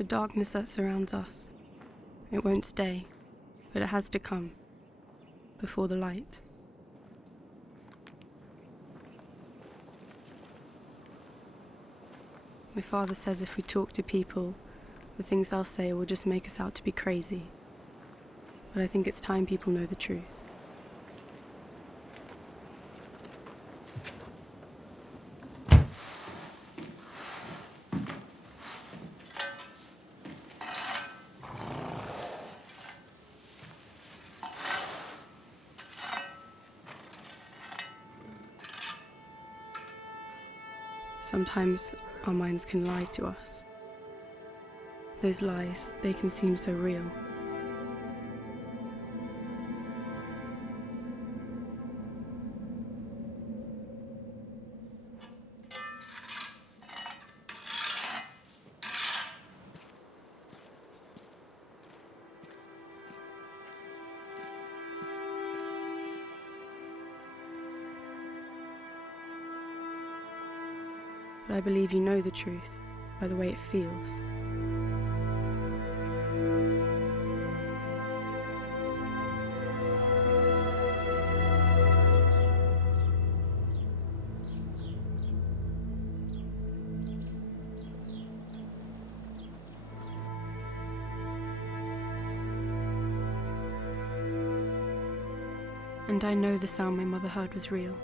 The darkness that surrounds us, it won't stay, but it has to come before the light. My father says if we talk to people, the things they'll say will just make us out to be crazy. But I think it's time people know the truth. Sometimes our minds can lie to us. Those lies, they can seem so real. But I believe you know the truth by the way it feels. And I know the sound my mother heard was real.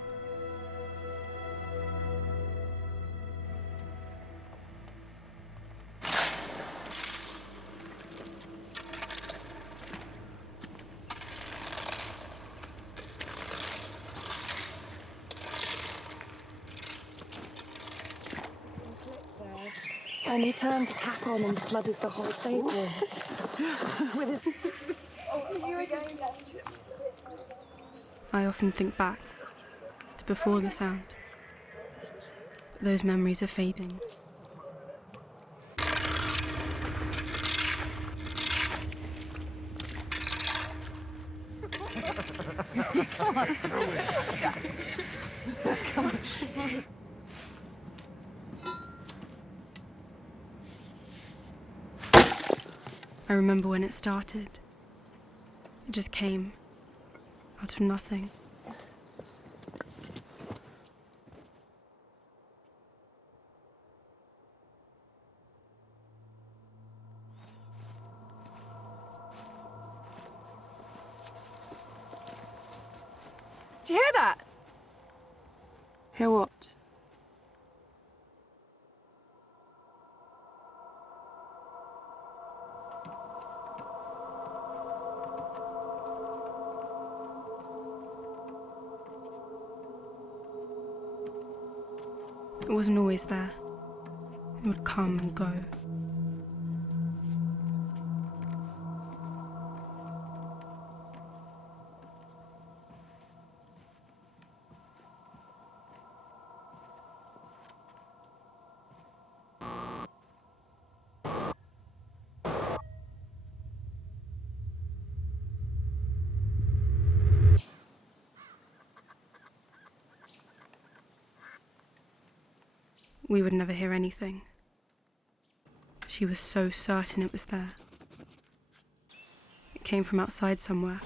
And he turned the tap on and flooded the whole stable with his... I often think back to before the sound. Those memories are fading. I remember when it started. It just came out of nothing. Do you hear that? Hear what? It wasn't always there. It would come and go. We would never hear anything. She was so certain it was there. It came from outside somewhere.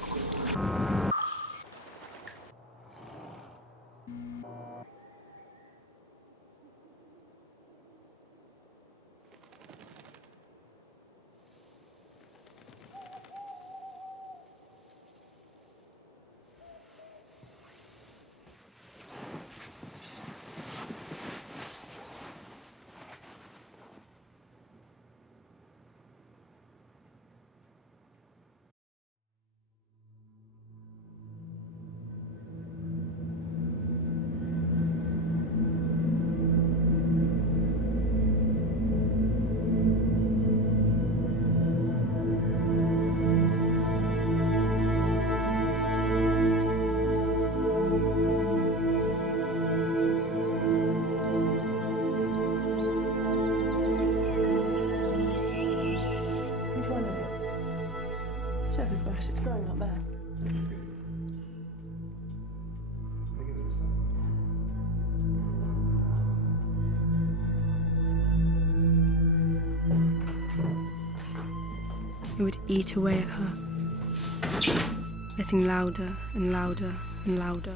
It's growing up there. It would eat away at her, getting louder and louder and louder.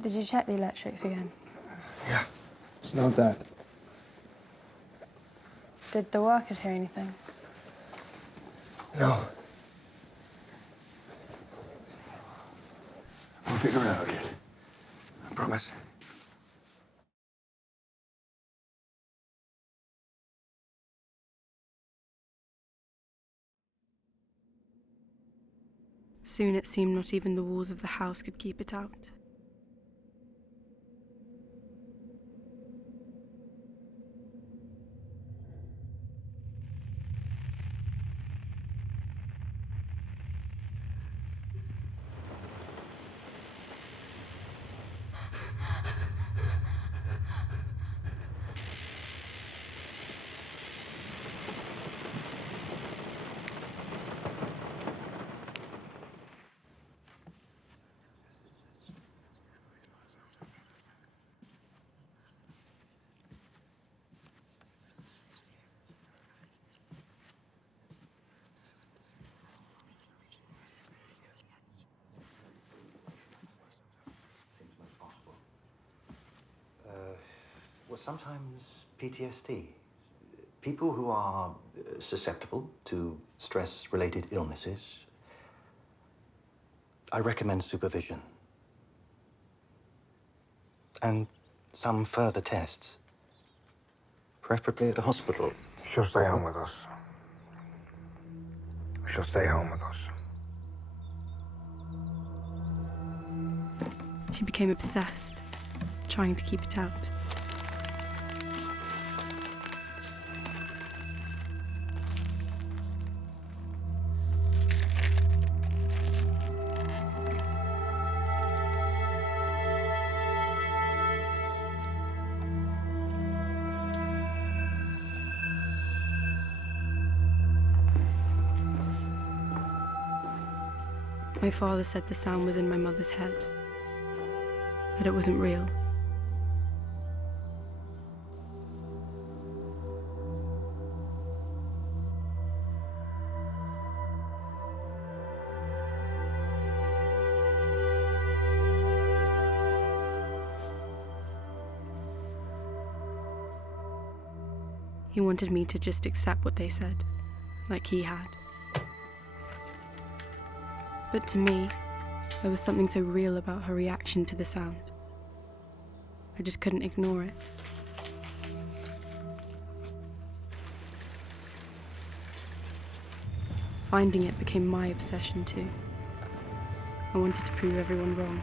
Did you check the electrics again? Yeah, it's not that. Did the workers hear anything? No. We'll figure it out again. I promise. Soon it seemed not even the walls of the house could keep it out. Well, sometimes PTSD. People who are susceptible to stress-related illnesses, I recommend supervision. And some further tests. Preferably at a hospital. She'll stay home with us. She'll stay home with us. She became obsessed, trying to keep it out. My father said the sound was in my mother's head, that it wasn't real. He wanted me to just accept what they said, like he had. But to me, there was something so real about her reaction to the sound. I just couldn't ignore it. Finding it became my obsession too. I wanted to prove everyone wrong.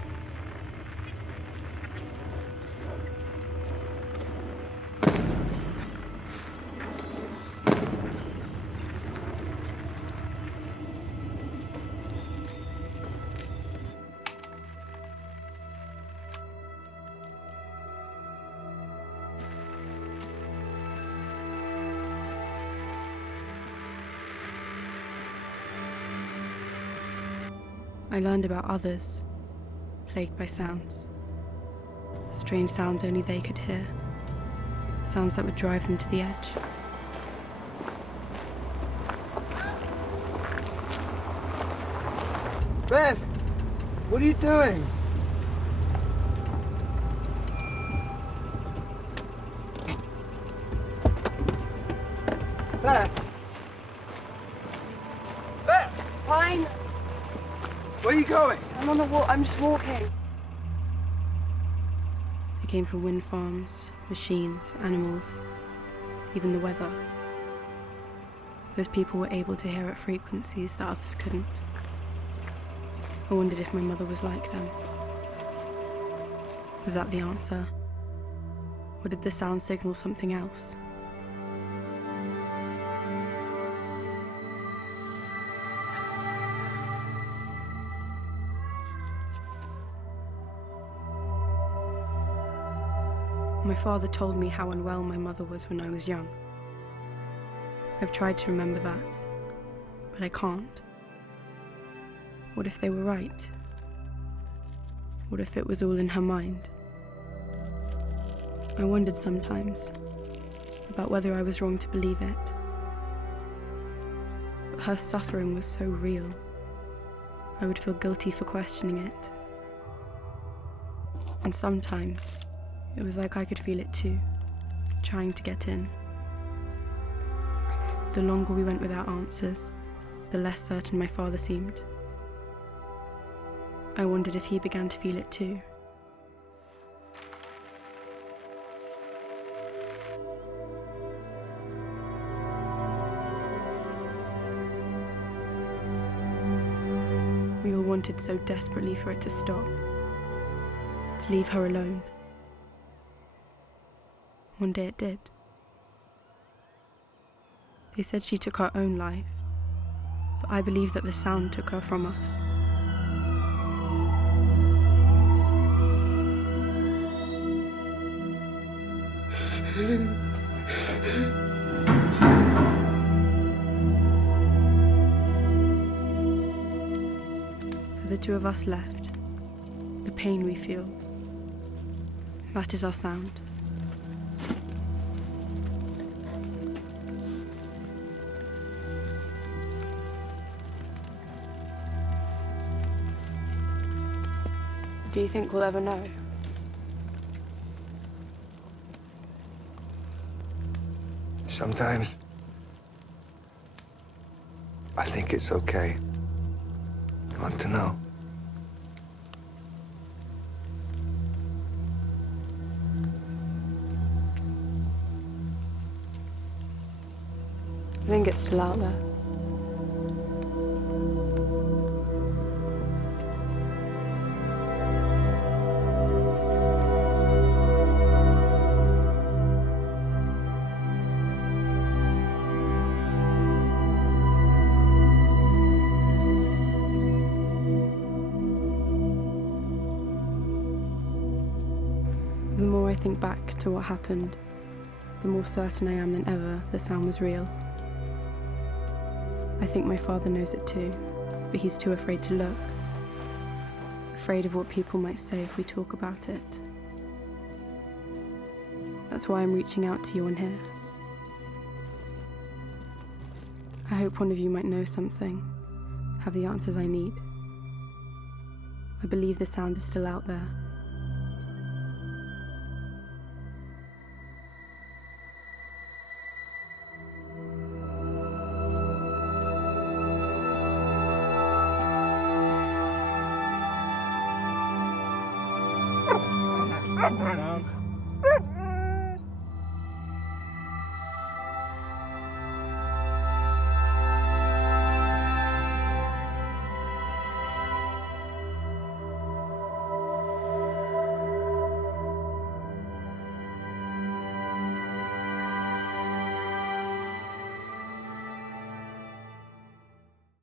I learned about others, plagued by sounds. Strange sounds only they could hear. Sounds that would drive them to the edge. Beth, what are you doing? Beth! Beth! Fine. Where are you going? I'm on the walk. I'm just walking. I came from wind farms, machines, animals, even the weather. Those people were able to hear at frequencies that others couldn't. I wondered if my mother was like them. Was that the answer? Or did the sound signal something else? My father told me how unwell my mother was when I was young. I've tried to remember that, but I can't. What if they were right? What if it was all in her mind? I wondered sometimes about whether I was wrong to believe it. But her suffering was so real, I would feel guilty for questioning it. And sometimes, it was like I could feel it too, trying to get in. The longer we went without answers, the less certain my father seemed. I wondered if he began to feel it too. We all wanted so desperately for it to stop, to leave her alone. One day it did. They said she took her own life, but I believe that the sound took her from us. For the two of us left, the pain we feel, that is our sound. Do you think we'll ever know? Sometimes I think it's okay not to know. I think it's still out there. The more I think back to what happened, the more certain I am than ever the sound was real. I think my father knows it too, but he's too afraid to look. Afraid of what people might say if we talk about it. That's why I'm reaching out to you on here. I hope one of you might know something, have the answers I need. I believe the sound is still out there.